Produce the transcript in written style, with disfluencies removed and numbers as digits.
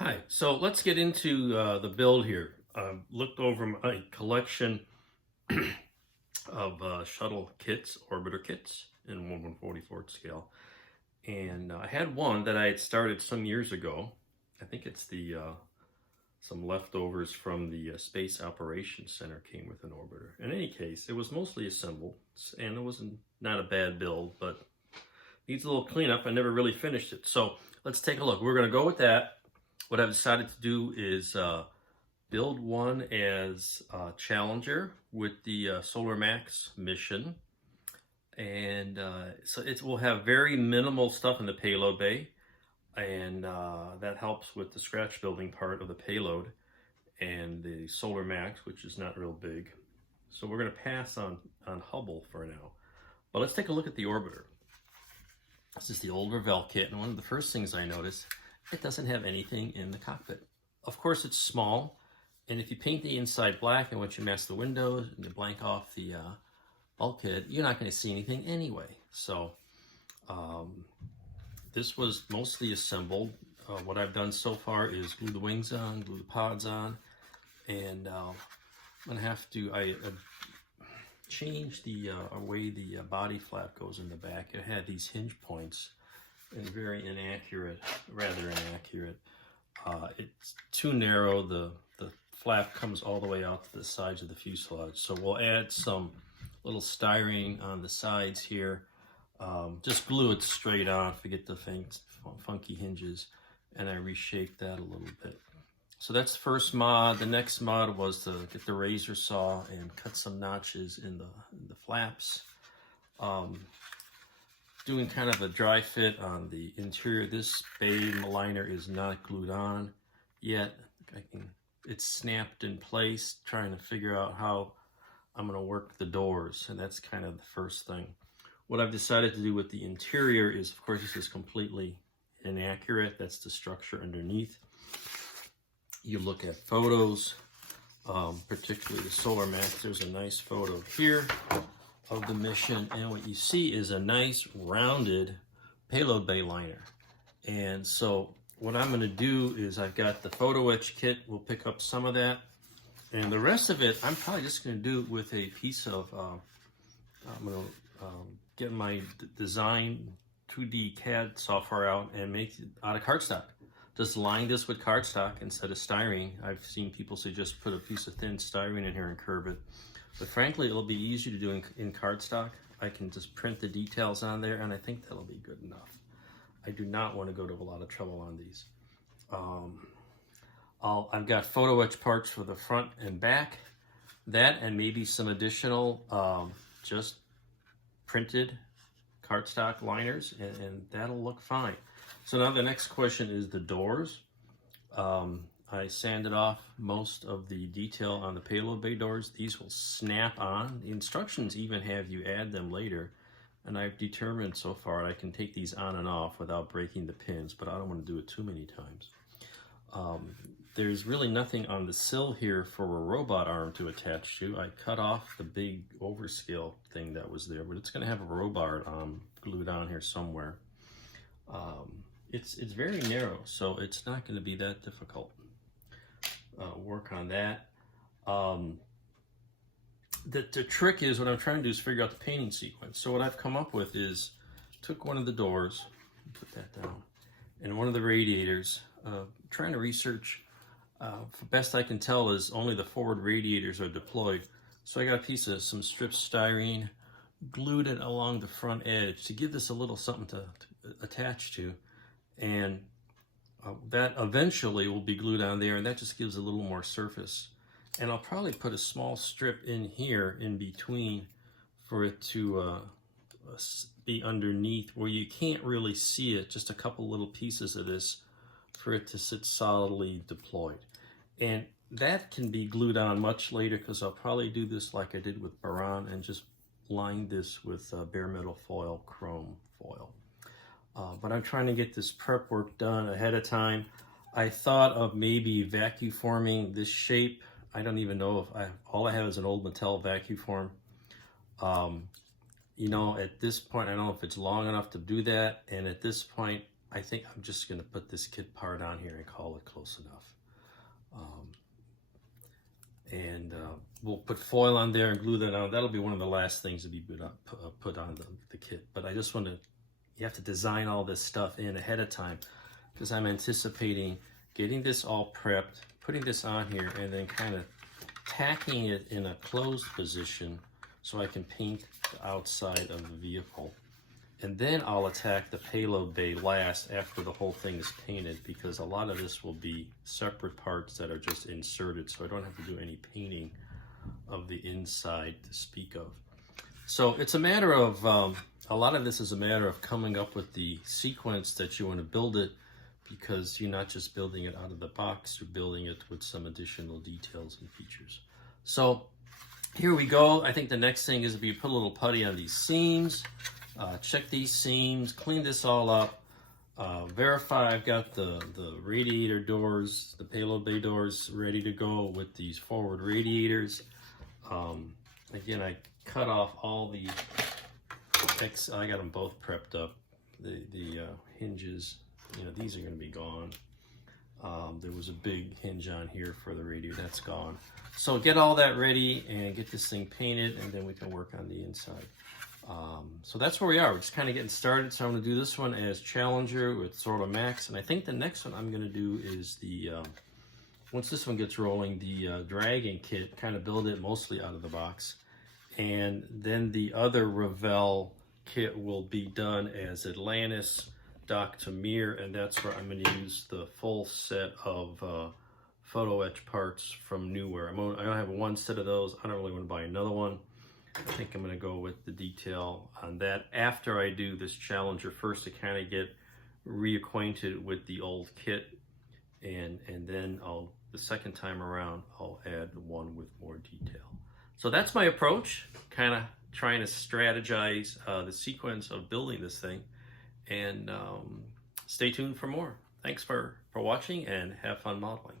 Hi, so let's get into the build here. Looked over my collection of shuttle kits, orbiter kits in 1/144th scale. And I had one that I had started some years ago. I think it's the some leftovers from the Space Operations Center came with an orbiter. In any case, it was mostly assembled and it wasn't not a bad build, but needs a little cleanup. I never really finished it. So let's take a look. We're going to go with that. What I've decided to do is build one as Challenger with the Solar Max mission. And so it will have very minimal stuff in the payload bay. And that helps with the scratch building part of the payload and the Solar Max, which is not real big. So we're going to pass on Hubble for now. But let's take a look at the orbiter. This is the old Revell kit, and one of the first things I noticed, it doesn't have anything in the cockpit. Of course, it's small, and if you paint the inside black and once you mask the windows and you blank off the bulkhead, you're not going to see anything anyway. So this was mostly assembled. What I've done so far is glue the wings on, glue the pods on, and I'm going to have to change the way the body flap goes in the back. It had these hinge points and very inaccurate, rather inaccurate. It's too narrow. The flap comes all the way out to the sides of the fuselage. So we'll add some little styrene on the sides here. Just glue it straight on, forget the funky hinges, and I reshaped that a little bit. So that's the first mod. The next mod was to get the razor saw and cut some notches in the flaps. Doing kind of a dry fit on the interior. This bay liner is not glued on yet. It's snapped in place, trying to figure out how I'm going to work the doors, and that's kind of the first thing. What I've decided to do with the interior is, of course, this is completely inaccurate. That's the structure underneath. You look at photos, particularly the Solar Max. There's a nice photo here of the mission, and what you see is a nice rounded payload bay liner. And so what I'm going to do is I've got the photo etch kit. We'll pick up some of that, and the rest of it I'm probably just going to do with a piece of I'm going to get my design 2D CAD software out and make it out of cardstock. Just line this with cardstock instead of styrene. I've seen people suggest put a piece of thin styrene in here and curve it. But frankly, it'll be easy to do in cardstock. I can just print the details on there, and I think that'll be good enough. I do not want to go to a lot of trouble on these. I've got photo etch parts for the front and back. That and maybe some additional just printed cardstock liners, and that'll look fine. So now the next question is the doors. I sanded off most of the detail on the payload bay doors. These will snap on. The instructions even have you add them later, and I've determined so far I can take these on and off without breaking the pins, but I don't want to do it too many times. There's really nothing on the sill here for a robot arm to attach to. I cut off the big overscale thing that was there, but it's going to have a robot arm glued on here somewhere. It's very narrow, so it's not going to be that difficult. Work on that. The trick is, what I'm trying to do is figure out the painting sequence. So what I've come up with is, took one of the doors, put that down, and one of the radiators, trying to research, the best I can tell is only the forward radiators are deployed. So I got a piece of some stripped styrene, glued it along the front edge to give this a little something to attach to, and that eventually will be glued on there, and that just gives a little more surface. And I'll probably put a small strip in here in between for it to be underneath where you can't really see it, just a couple little pieces of this for it to sit solidly deployed. And that can be glued on much later, because I'll probably do this like I did with Baran and just line this with bare metal foil, chrome foil. But I'm trying to get this prep work done ahead of time. I thought of maybe vacuum forming this shape. I don't even know if all I have is an old Mattel vacuum form. You know, at this point, I don't know if it's long enough to do that. And at this point, I think I'm just going to put this kit part on here and call it close enough. We'll put foil on there and glue that on. That'll be one of the last things to be put on the kit. But I just want to, you have to design all this stuff in ahead of time, because I'm anticipating getting this all prepped, putting this on here, and then kind of tacking it in a closed position so I can paint the outside of the vehicle. And then I'll attack the payload bay last after the whole thing is painted, because a lot of this will be separate parts that are just inserted, so I don't have to do any painting of the inside to speak of. So it's a matter of, a lot of this is a matter of coming up with the sequence that you want to build it, because you're not just building it out of the box, you're building it with some additional details and features. So here we go. I think the next thing is if you put a little putty on these seams, check these seams, clean this all up, verify I've got the radiator doors, the payload bay doors ready to go with these forward radiators. Again, I cut off all the I got them both prepped up. The hinges, you know, these are going to be gone. There was a big hinge on here for the radiator, that's gone. So get all that ready and get this thing painted, and then we can work on the inside. So that's where we are. We're just kind of getting started. So I'm going to do this one as Challenger with sort of Max, and I think the next one I'm going to do is the once this one gets rolling, the Dragon kit, kind of build it mostly out of the box, and then the other Revell kit will be done as Atlantis dock to mirror, and that's where I'm going to use the full set of photo etch parts from Newware. I don't have one set of those. I don't really want to buy another one. I think I'm going to go with the detail on that after I do this Challenger first, to kind of get reacquainted with the old kit, and then the second time around I'll add the one with more detail. So that's my approach, kind of trying to strategize the sequence of building this thing, and stay tuned for more. Thanks for watching, and have fun modeling.